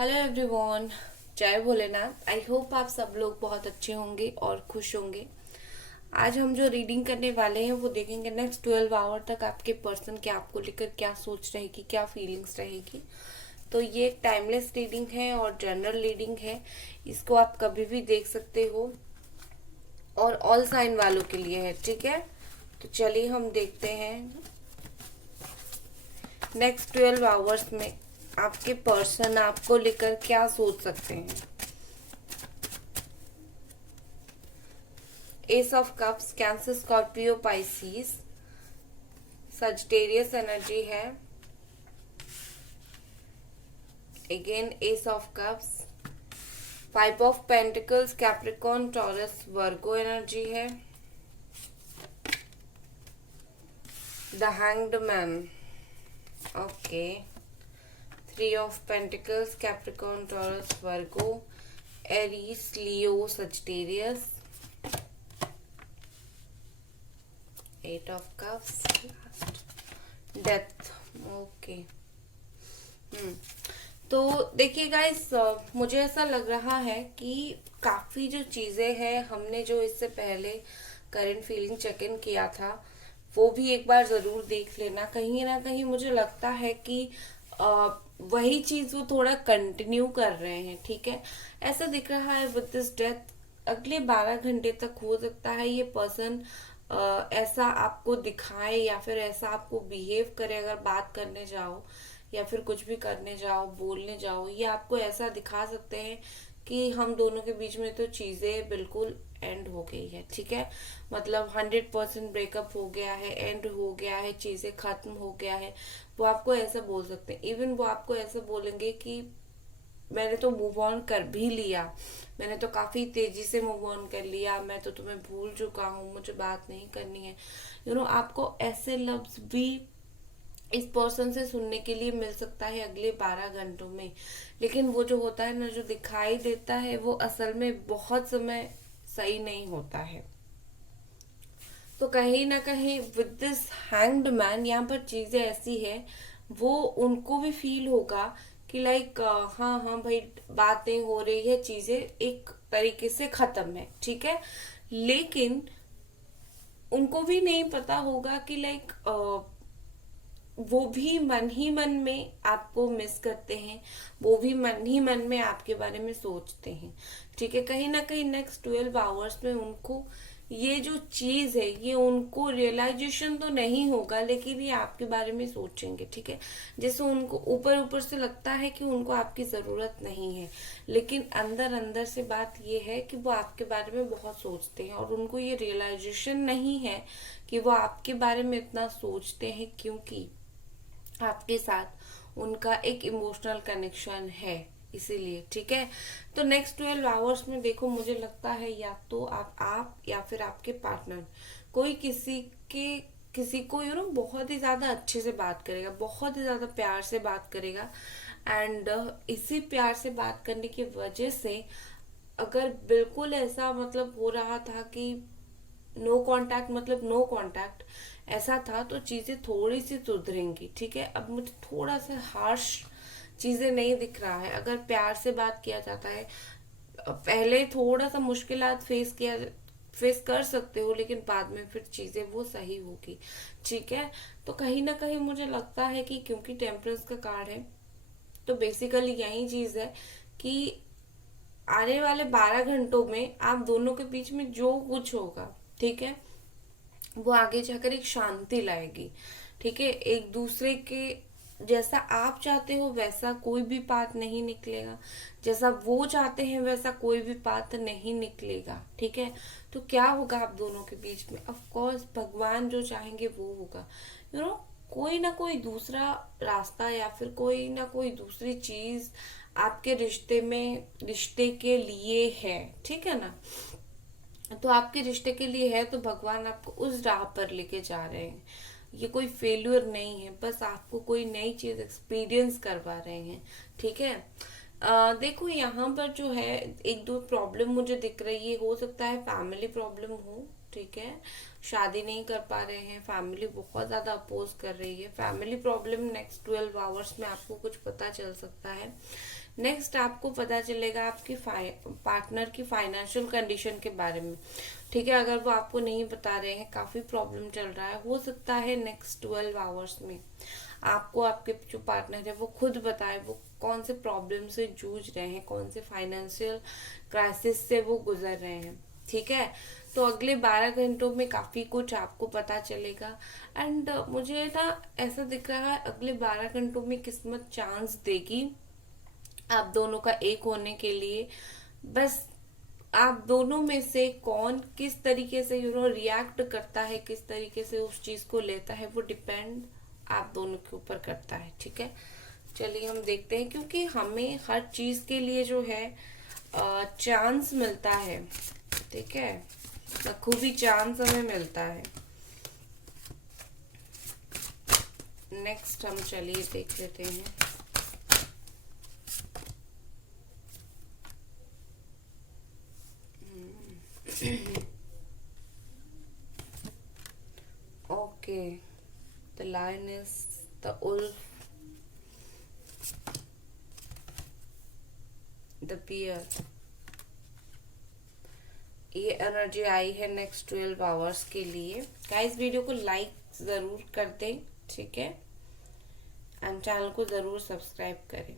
Hello everyone, जय Bholenath. I hope आप सब लोग बहुत अच्छे होंगे और खुश होंगे। आज हम जो रीडिंग करने वाले हैं वो देखेंगे नेक्स्ट 12 आवर तक आपके पर्सन क्या आपको लेकर क्या सोच रहेगी, क्या फीलिंग्स रहेगी। तो ये एक टाइमलेस रीडिंग है और जनरल रीडिंग है। इसको आप कभी भी देख सकते हो और ऑल साइन वालों के लिए है, ठीक है। तो चलिए हम देखते हैं नेक्स्ट 12 आवर्स में आपके पर्सन आपको लेकर क्या सोच सकते हैं। Ace of cups, Cancer, Scorpio, Pisces, Sagittarius energy है। Again ace of cups, five of pentacles, Capricorn, Taurus, Virgo energy है। The hanged man, okay. Three of pentacles, Capricorn, Taurus, Virgo, Aries, Leo, Sagittarius. Eight of cups, last death, okay. तो देखिए guys, मुझे ऐसा लग रहा है कि काफी जो चीजें हैं, हमने जो इससे पहले करंट फीलिंग चेक इन किया था वो भी एक बार जरूर देख लेना। कहीं ना कहीं मुझे लगता है कि वही चीज वो थोड़ा कंटिन्यू कर रहे हैं, ठीक है। ऐसा दिख रहा है विद दिस डेथ अगले 12 घंटे तक हो सकता है ये पर्सन ऐसा आपको दिखाए या फिर ऐसा आपको बिहेव करे। अगर बात करने जाओ या फिर कुछ भी करने जाओ, बोलने जाओ, ये आपको ऐसा दिखा सकते हैं कि हम दोनों के बीच में तो चीजें बिल्कुल एंड हो गई है, ठीक है। मतलब 100% ब्रेकअप हो गया है, एंड हो गया है, चीजें खत्म हो गया है। वो आपको ऐसा बोल सकते हैं। इवन वो आपको ऐसा बोलेंगे कि मैंने तो मूव ऑन कर भी लिया, मैंने तो काफी तेजी से मूव ऑन कर लिया, मैं तो तुम्हें भूल चुका हूँ, मुझे बात नहीं करनी है। आपको ऐसे लफ्ज भी इस पर्सन से सुनने के लिए मिल सकता है अगले 12 घंटों में। लेकिन वो जो होता है ना, जो दिखाई देता है वो असल में बहुत समय सही नहीं होता है। तो कहीं ना कहीं विद दिस हैंग्ड मैन यहाँ पर चीजें ऐसी है, वो उनको भी फील होगा कि लाइक हाँ हाँ भाई, बातें हो रही है, चीजें एक तरीके से खत्म है, ठीक है। लेकिन उनको भी नहीं पता होगा कि लाइक वो भी मन ही मन में आपको मिस करते हैं, वो भी मन ही मन में आपके बारे में सोचते हैं, ठीक है। कहीं ना कहीं नेक्स्ट 12 आवर्स में उनको ये जो चीज है ये उनको रियलाइजेशन तो नहीं होगा, लेकिन ये आपके बारे में सोचेंगे, ठीक है। जैसे उनको ऊपर ऊपर से लगता है कि उनको आपकी जरूरत नहीं है, लेकिन अंदर अंदर से बात ये है कि वो आपके बारे में बहुत सोचते हैं और उनको ये रियलाइजेशन नहीं है कि वो आपके बारे में इतना सोचते हैं, क्योंकि आपके साथ उनका एक इमोशनल कनेक्शन है, इसीलिए, ठीक है। तो नेक्स्ट 12 आवर्स में देखो, मुझे लगता है या तो आप या फिर आपके पार्टनर कोई किसी को बहुत ही ज्यादा अच्छे से बात करेगा, बहुत ही ज्यादा प्यार से बात करेगा। एंड इसी प्यार से बात करने की वजह से अगर बिल्कुल ऐसा मतलब हो रहा था कि नो कांटेक्ट, मतलब नो कांटेक्ट ऐसा था, तो चीजें थोड़ी सी सुधरेंगी, ठीक है। अब मुझे थोड़ा सा हार्श चीजें नहीं दिख रहा है। अगर प्यार से बात किया जाता है, पहले थोड़ा सा मुश्किलात फेस कर सकते हो, लेकिन बाद में फिर चीजें वो सही होगी, ठीक है। तो कहीं ना कहीं मुझे लगता है कि क्योंकि टेम्परेंस का कार्ड है, तो बेसिकली यही चीज है कि आने वाले 12 घंटों में आप दोनों के बीच में जो कुछ होगा, ठीक है, वो आगे जाकर एक शांति लाएगी, ठीक है। एक दूसरे के जैसा आप चाहते हो वैसा कोई भी पाथ नहीं निकलेगा, जैसा वो चाहते हैं वैसा कोई भी पाथ नहीं निकलेगा, ठीक है। तो क्या होगा आप दोनों के बीच में, ऑफ कोर्स भगवान जो चाहेंगे वो होगा। यू नो कोई ना कोई दूसरा रास्ता या फिर कोई ना कोई दूसरी चीज आपके रिश्ते के लिए है, ठीक है ना। तो आपके रिश्ते के लिए है, तो भगवान आपको उस राह पर लेके जा रहे हैं। ये कोई फेल्यूर नहीं है, बस आपको कोई नई चीज एक्सपीरियंस करवा रहे हैं, ठीक है। देखो यहाँ पर जो है एक दो प्रॉब्लम मुझे दिख रही है, हो सकता है फैमिली प्रॉब्लम हो, ठीक है, शादी नहीं कर पा रहे हैं, फैमिली बहुत ज्यादा अपोज कर रही है, फैमिली प्रॉब्लम नेक्स्ट 12 आवर्स में आपको कुछ पता चल सकता है। नेक्स्ट आपको पता चलेगा आपकी पार्टनर की फाइनेंशियल कंडीशन के बारे में, ठीक है। अगर वो आपको नहीं बता रहे हैं, काफी प्रॉब्लम चल रहा है, हो सकता है नेक्स्ट 12 आवर्स में आपको आपके जो पार्टनर है वो खुद बताए वो कौन से प्रॉब्लम से जूझ रहे हैं, कौन से फाइनेंशियल क्राइसिस से वो गुजर रहे हैं, ठीक है। तो अगले 12 घंटों में काफी कुछ आपको पता चलेगा। एंड मुझे ना ऐसा दिख रहा है अगले 12 घंटों में किस्मत चांस देगी आप दोनों का एक होने के लिए। बस आप दोनों में से कौन किस तरीके से रिएक्ट करता है, किस तरीके से उस चीज को लेता है, वो डिपेंड आप दोनों के ऊपर करता है, ठीक है। चलिए हम देखते हैं, क्योंकि हमें हर चीज के लिए जो है चांस मिलता है, ठीक है, बखूबी चांस हमें मिलता है। नेक्स्ट हम चलिए देख लेते हैं। Okay, the lion is the wolf, the bear. ये एनर्जी आई है नेक्स्ट 12 आवर्स के लिए। गाइस वीडियो को लाइक जरूर कर दें, ठीक है, एंड चैनल को जरूर सब्सक्राइब करें।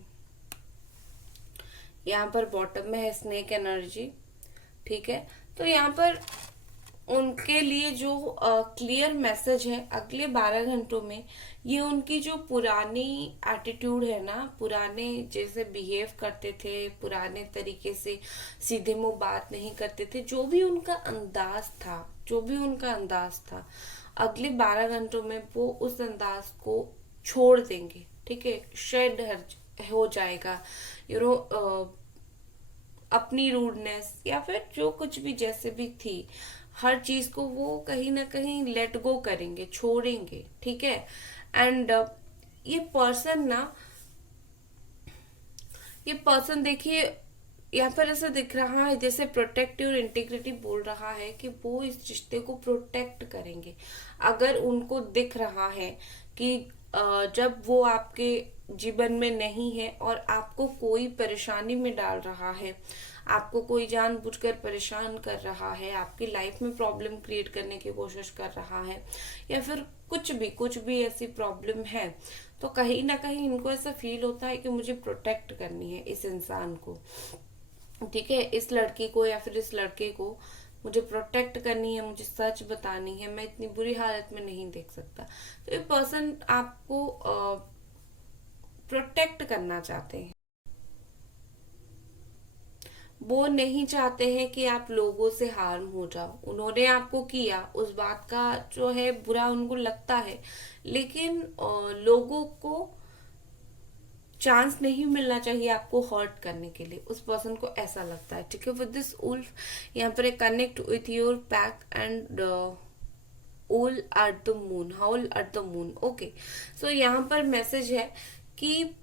यहाँ पर बॉटम में है स्नेक एनर्जी, ठीक है। तो यहाँ पर उनके लिए जो क्लियर मैसेज है अगले 12 घंटों में, ये उनकी जो पुरानी एटीट्यूड है ना, पुराने जैसे बिहेव करते थे, पुराने तरीके से सीधे मुंह बात नहीं करते थे, जो भी उनका अंदाज था, अगले 12 घंटों में वो उस अंदाज को छोड़ देंगे, ठीक है। शेड हो जाएगा, अपनी रूडनेस या फिर जो कुछ भी जैसे भी थी, हर चीज को वो कहीं ना कहीं लेट गो करेंगे, छोड़ेंगे, ठीक है। एंड ये पर्सन देखिए यहाँ पर ऐसा दिख रहा है जैसे प्रोटेक्टिव और इंटीग्रिटी बोल रहा है कि वो इस रिश्ते को प्रोटेक्ट करेंगे। अगर उनको दिख रहा है कि जब वो आपके जीवन में नहीं है और आपको कोई परेशानी में डाल रहा है, आपको कोई जानबूझकर परेशान कर रहा है, आपकी लाइफ में प्रॉब्लम क्रिएट करने की कोशिश कर रहा है, या फिर कुछ भी ऐसी प्रॉब्लम है, तो कहीं ना कहीं इनको ऐसा फील होता है कि मुझे प्रोटेक्ट करनी है इस इंसान को, ठीक है, इस लड़की को या फिर इस लड़के को मुझे प्रोटेक्ट करनी है, मुझे सच बतानी है, मैं इतनी बुरी हालत में नहीं देख सकता। तो ये पर्सन आपको प्रोटेक्ट करना चाहते हैं, वो नहीं चाहते हैं कि आप लोगों से हार्म हो जाओ। उन्होंने आपको किया, उस बात का जो है बुरा उनको लगता है, लेकिन लोगों को चांस नहीं मिलना चाहिए आपको हर्ट करने के लिए, उस पर्सन को ऐसा लगता है, ठीक है। विद दिस उल्फ यहाँ पर connect with your pack and howl at the moon, howl at the moon. Okay, so यहाँ पर मैसेज है कि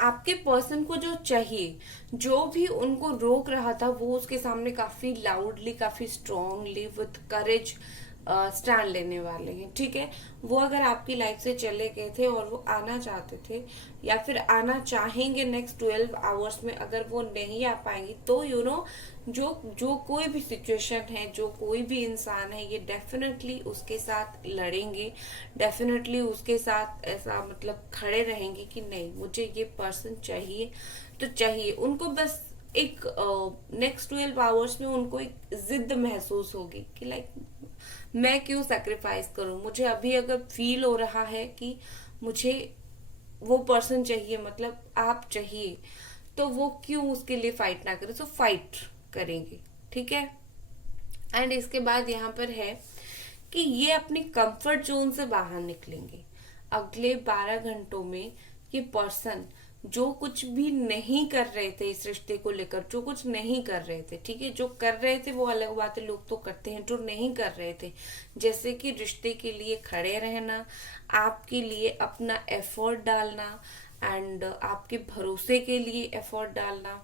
आपके पर्सन को जो चाहिए, जो भी उनको रोक रहा था, वो उसके सामने काफी लाउडली, काफी स्ट्रांगली विथ करेज स्टैंड लेने वाले हैं, ठीक है। वो अगर आपकी लाइफ से चले गए थे और वो आना चाहते थे या फिर आना चाहेंगे नेक्स्ट 12 आवर्स में, अगर वो नहीं आ पाएंगे तो जो कोई भी सिचुएशन है, जो कोई भी इंसान है, ये डेफिनेटली उसके साथ लड़ेंगे, डेफिनेटली उसके साथ ऐसा मतलब खड़े रहेंगे कि नहीं, मुझे ये पर्सन चाहिए तो चाहिए। उनको बस एक नेक्स्ट 12 आवर्स में उनको एक जिद महसूस होगी कि लाइक मैं क्यों सैक्रिफाइस करूं, मुझे अभी अगर फील हो रहा है कि मुझे वो पर्सन चाहिए, मतलब आप चाहिए, तो वो क्यों उसके लिए फाइट ना करे, तो फाइट करेंगे, ठीक है। एंड इसके बाद यहाँ पर है कि ये अपनी कंफर्ट जोन से बाहर निकलेंगे अगले 12 घंटों में। ये पर्सन जो कुछ भी नहीं कर रहे थे इस रिश्ते को लेकर, जो कुछ नहीं कर रहे थे, ठीक है, जो कर रहे थे वो अलग बात है, लोग तो करते हैं, जो नहीं कर रहे थे, जैसे कि रिश्ते के लिए खड़े रहना, आपके लिए अपना एफर्ट डालना, एंड आपके भरोसे के लिए एफर्ट डालना,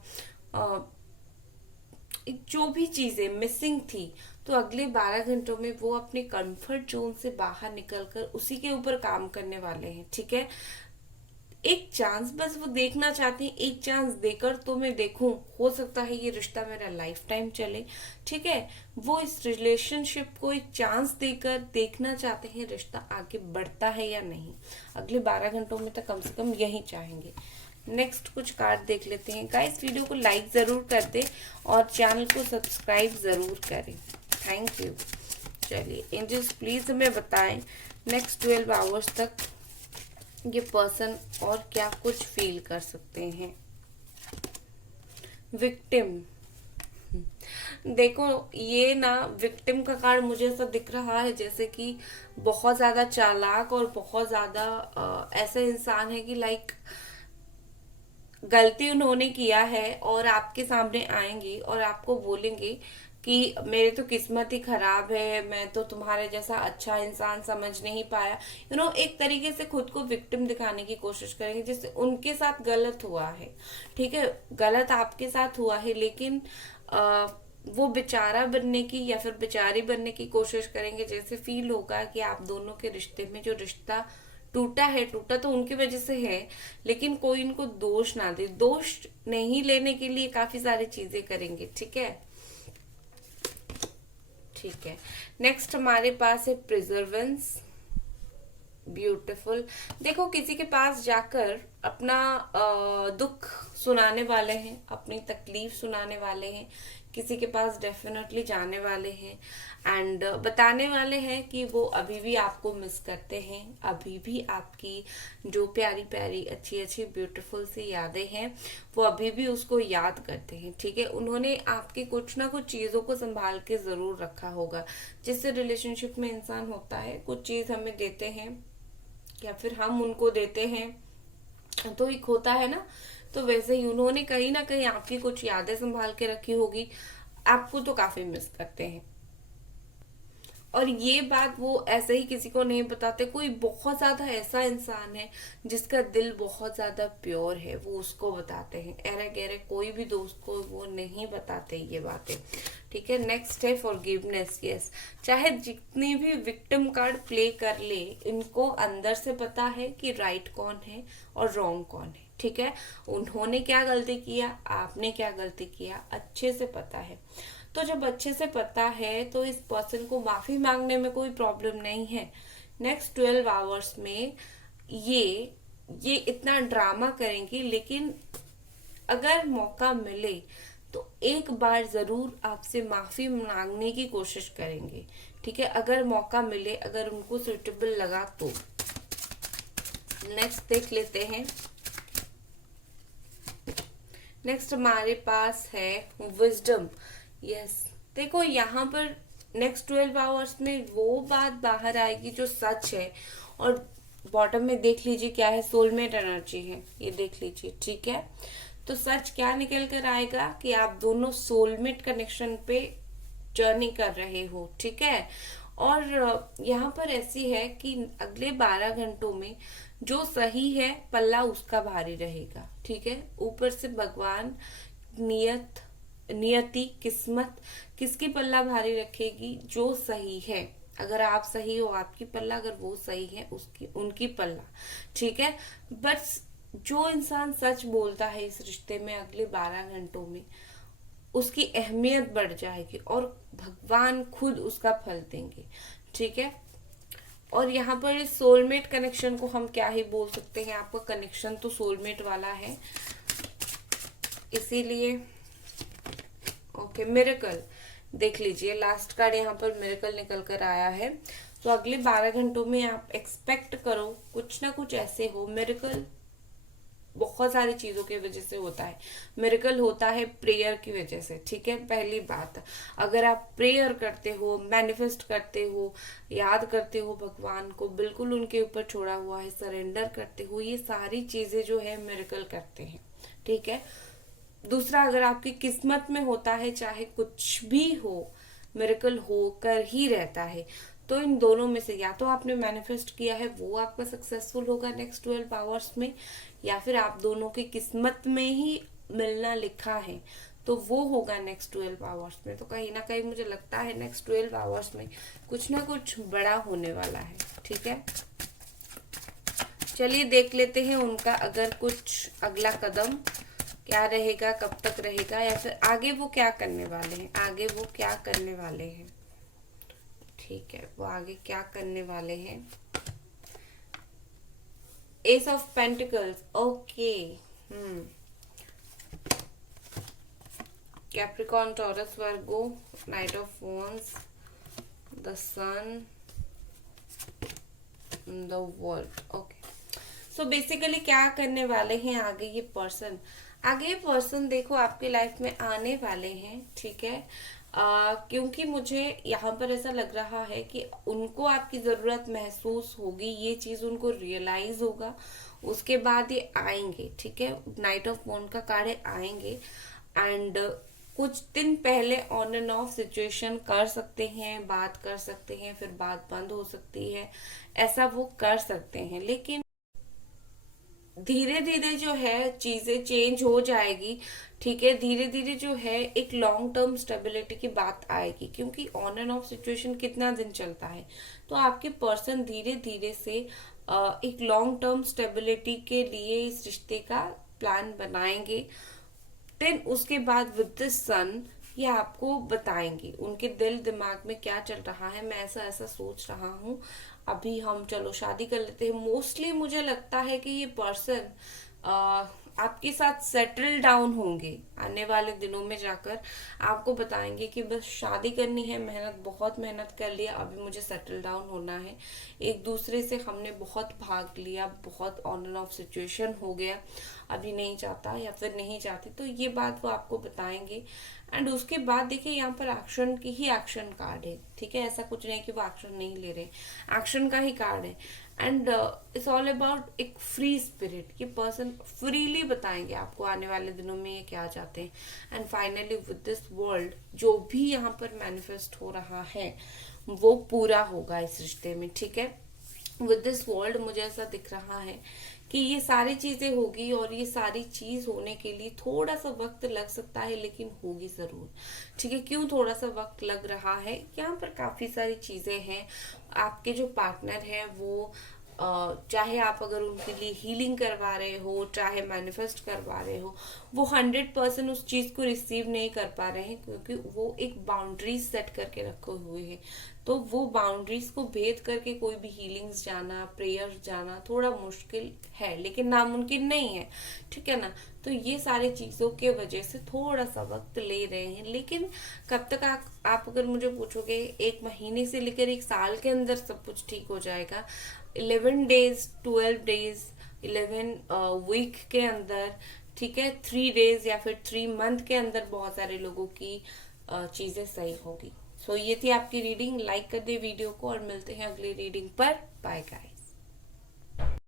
जो भी चीजें मिसिंग थी, तो अगले 12 घंटों में वो अपने कंफर्ट जोन से बाहर निकलकर उसी के ऊपर काम करने वाले हैं। ठीक है, एक चांस बस वो देखना चाहते हैं, एक चांस देकर तो मैं देखूं, हो सकता है ये रिश्ता मेरा लाइफ टाइम चले। ठीक है, वो इस रिलेशनशिप को एक चांस देकर देखना चाहते हैं रिश्ता आगे बढ़ता है या नहीं। अगले 12 घंटों में तो कम से कम यही चाहेंगे। नेक्स्ट कुछ कार्ड देख लेते हैं गाइस। वीडियो को लाइक जरूर कर दे और चैनल को सब्सक्राइब जरूर करें। Thank you. चलिए एंजल्स प्लीज हमें बताएं नेक्स्ट 12 आवर्स तक ये पर्सन और क्या कुछ फील कर सकते हैं। विक्टिम, देखो ये ना विक्टिम का कार्ड मुझे ऐसा दिख रहा है जैसे कि बहुत ज्यादा चालाक और बहुत ज्यादा ऐसा इंसान है कि लाइक गलती उन्होंने किया है और आपके सामने आएंगे और आपको बोलेंगे कि मेरी तो किस्मत ही खराब है, मैं तो तुम्हारे जैसा अच्छा इंसान समझ नहीं पाया। एक तरीके से खुद को विक्टिम दिखाने की कोशिश करेंगे जिससे उनके साथ गलत हुआ है। ठीक है, गलत आपके साथ हुआ है, लेकिन वो बेचारा बनने की या फिर बेचारी बनने की कोशिश करेंगे। जैसे फील होगा कि आप दोनों के रिश्ते में जो रिश्ता टूटा है, टूटा तो उनकी वजह से है, लेकिन कोई इनको दोष ना दे। दोष नहीं लेने के लिए काफी सारी चीजें करेंगे। ठीक है, ठीक है। नेक्स्ट हमारे पास है प्रिजर्वेंस। ब्यूटीफुल। देखो किसी के पास जाकर अपना दुख सुनाने वाले हैं, अपनी तकलीफ सुनाने वाले हैं, किसी के पास डेफिनेटली जाने वाले हैं एंड बताने वाले हैं कि वो अभी भी आपको मिस करते हैं, अभी भी आपकी जो प्यारी प्यारी अच्छी अच्छी ब्यूटीफुल सी यादें हैं वो अभी भी उसको याद करते हैं। ठीक है, उन्होंने आपकी कुछ ना कुछ चीजों को संभाल के जरूर रखा होगा। जिससे रिलेशनशिप में इंसान होता है, कुछ चीज हमें देते हैं या फिर हम उनको देते हैं, तो एक होता है ना, तो वैसे ही उन्होंने कहीं ना कहीं आपकी कुछ यादें संभाल के रखी होगी। आपको तो काफी मिस करते हैं और ये बात वो ऐसे ही किसी को नहीं बताते। कोई बहुत ज्यादा ऐसा इंसान है जिसका दिल बहुत ज्यादा प्योर है, वो उसको बताते हैं। एरे गहरे कोई भी दोस्त को वो नहीं बताते ये बातें। ठीक है, नेक्स्ट है फॉरगिवनेस। यस, चाहे जितनी भी विक्टिम कार्ड प्ले कर ले, इनको अंदर से पता है कि राइट कौन है और रॉन्ग कौन है। ठीक है, उन्होंने क्या गलती किया, आपने क्या गलती किया, अच्छे से पता है। तो जब अच्छे से पता है तो इस पर्सन को माफी मांगने में कोई प्रॉब्लम नहीं है। नेक्स्ट 12 आवर्स में ये इतना ड्रामा करेंगी, लेकिन अगर मौका मिले तो एक बार जरूर आपसे माफी मांगने की कोशिश करेंगे। ठीक है, अगर मौका मिले, अगर उनको सुटेबल लगा तो। नेक्स्ट देख लेते हैं। नेक्स्ट हमारे पास है विजडम। यस, देखो यहाँ पर नेक्स्ट 12 आवर्स में वो बात बाहर आएगी जो सच है। और बॉटम में देख लीजिए क्या है, सोलमेट एनर्जी है, ये देख लीजिए। ठीक है, तो सच क्या निकल कर आएगा कि आप दोनों सोलमेट कनेक्शन पे जर्नी कर रहे हो। ठीक है, और यहाँ पर ऐसी है कि अगले 12 घंटों में जो सही है पल्ला उसका भारी रहेगा। ठीक है, ऊपर से भगवान, नियति, किस्मत किसकी पल्ला भारी रखेगी, जो सही है। अगर आप सही हो आपकी पल्ला, अगर वो सही है उसकी उनकी पल्ला। ठीक है, बस जो इंसान सच बोलता है इस रिश्ते में अगले 12 घंटों में उसकी अहमियत बढ़ जाएगी और भगवान खुद उसका फल देंगे। ठीक है, और यहाँ पर इस सोलमेट कनेक्शन को हम क्या ही बोल सकते हैं, आपका कनेक्शन तो सोलमेट वाला है। इसीलिए ओके, मिरेकल देख लीजिए, लास्ट कार्ड यहाँ पर मिरेकल निकल कर आया है। तो अगले 12 घंटों में आप एक्सपेक्ट करो कुछ ना कुछ ऐसे हो। मिरेकल बहुत सारी चीजों की वजह से होता है। मिरेकल होता है प्रेयर की वजह से। ठीक है, पहली बात, अगर आप प्रेयर करते हो, मैनिफेस्ट करते हो, याद करते हो भगवान को, बिल्कुल उनके ऊपर छोड़ा हुआ है, सरेंडर करते हो, ये सारी चीजें जो है मिरेकल करते हैं। ठीक है, दूसरा, अगर आपकी किस्मत में होता है, चाहे कुछ भी हो, मिरेकल होकर ही रहता है। तो इन दोनों में से या तो आपने मैनिफेस्ट किया है वो आपका सक्सेसफुल होगा नेक्स्ट 12 आवर्स में, या फिर आप दोनों की किस्मत में ही मिलना लिखा है तो वो होगा नेक्स्ट 12 आवर्स में। तो कहीं ना कहीं मुझे लगता है नेक्स्ट 12 आवर्स में कुछ ना कुछ बड़ा होने वाला है। ठीक है, चलिए देख लेते हैं उनका अगर कुछ अगला कदम क्या रहेगा, कब तक रहेगा, या फिर आगे वो क्या करने वाले हैं, आगे वो क्या करने वाले हैं। ठीक है, वो आगे क्या करने वाले हैं। Ace of pentacles, okay. Capricorn, Taurus, Virgo, knight of wands, the sun, the world. Okay, so basically क्या करने वाले हैं आगे ये पर्सन। आगे ये पर्सन देखो आपकी लाइफ में आने वाले हैं। ठीक है, क्योंकि मुझे यहाँ पर ऐसा लग रहा है कि उनको आपकी जरूरत महसूस होगी, ये चीज उनको रियलाइज होगा, उसके बाद ये आएंगे। ठीक है, नाइट ऑफ वॉन्ड का कार्ड है, आएंगे। एंड कुछ दिन पहले ऑन एंड ऑफ सिचुएशन कर सकते हैं, बात कर सकते हैं, फिर बात बंद हो सकती है, ऐसा वो कर सकते हैं। लेकिन धीरे धीरे जो है चीजें चेंज हो जाएगी। ठीक है, धीरे धीरे जो है एक लॉन्ग टर्म स्टेबिलिटी की बात आएगी, क्योंकि ऑन एंड ऑफ सिचुएशन कितना दिन चलता है। तो आपके पर्सन धीरे धीरे से एक लॉन्ग टर्म स्टेबिलिटी के लिए इस रिश्ते का प्लान बनाएंगे। देन उसके बाद विद द सन ये आपको बताएंगे उनके दिल दिमाग में क्या चल रहा है। मैं ऐसा ऐसा सोच रहा हूँ, अभी हम चलो शादी कर लेते हैं। मोस्टली मुझे लगता है कि ये पर्सन आपके साथ सेटल डाउन होंगे आने वाले दिनों में जाकर। आपको बताएंगे कि बस शादी करनी है, मेहनत बहुत मेहनत कर लिया, अभी मुझे सेटल डाउन होना है। एक दूसरे से हमने बहुत भाग लिया, बहुत ऑन एंड ऑफ सिचुएशन हो गया, अभी नहीं चाहता या फिर नहीं चाहती। तो ये बात वो आपको बताएंगे। एंड उसके बाद देखिए यहाँ पर एक्शन की ही एक्शन कार्ड है। ठीक है, ऐसा कुछ नहीं कि वो एक्शन नहीं ले रहे, एक्शन का ही कार्ड है। एंड इट्स ऑल अबाउट एक फ्री स्पिरिट। ये पर्सन फ्रीली बताएंगे आपको आने वाले दिनों में ये क्या चाहते हैं। And finally with this world जो भी यहाँ पर मैनिफेस्ट हो रहा है वो पूरा होगा इस रिश्ते में। ठीक है, विद दिस वर्ल्ड मुझे ऐसा दिख रहा है कि ये सारी चीजें होगी, और ये सारी चीज होने के लिए थोड़ा सा वक्त लग सकता है, लेकिन होगी जरूर। ठीक है, क्यों थोड़ा सा वक्त लग रहा है, यहाँ पर काफी सारी चीजें हैं। आपके जो पार्टनर है वो चाहे आप अगर उनके लिए हीलिंग करवा रहे हो, चाहे मैनिफेस्ट करवा रहे हो, वो 100% उस चीज को रिसीव नहीं कर पा रहे हैं, क्योंकि वो एक बाउंड्रीज सेट करके रखे हुए हैं। तो वो बाउंड्रीज को भेद करके कोई भी हीलिंग्स जाना, प्रेयर्स जाना थोड़ा मुश्किल है, लेकिन नामुमकिन नहीं है। ठीक है ना, तो ये सारी चीजों के वजह से थोड़ा सा वक्त ले रहे हैं। लेकिन कब तक आप अगर मुझे पूछोगे, 1 महीने से लेकर 1 साल के अंदर सब कुछ ठीक हो जाएगा। 11 डेज, 12 डेज, 11 वीक के अंदर, ठीक है, 3 डेज या फिर 3 मंथ के अंदर बहुत सारे लोगों की चीजें सही होगी। सो ये थी आपकी रीडिंग। लाइक कर दे वीडियो को और मिलते हैं अगली रीडिंग पर। Bye guys.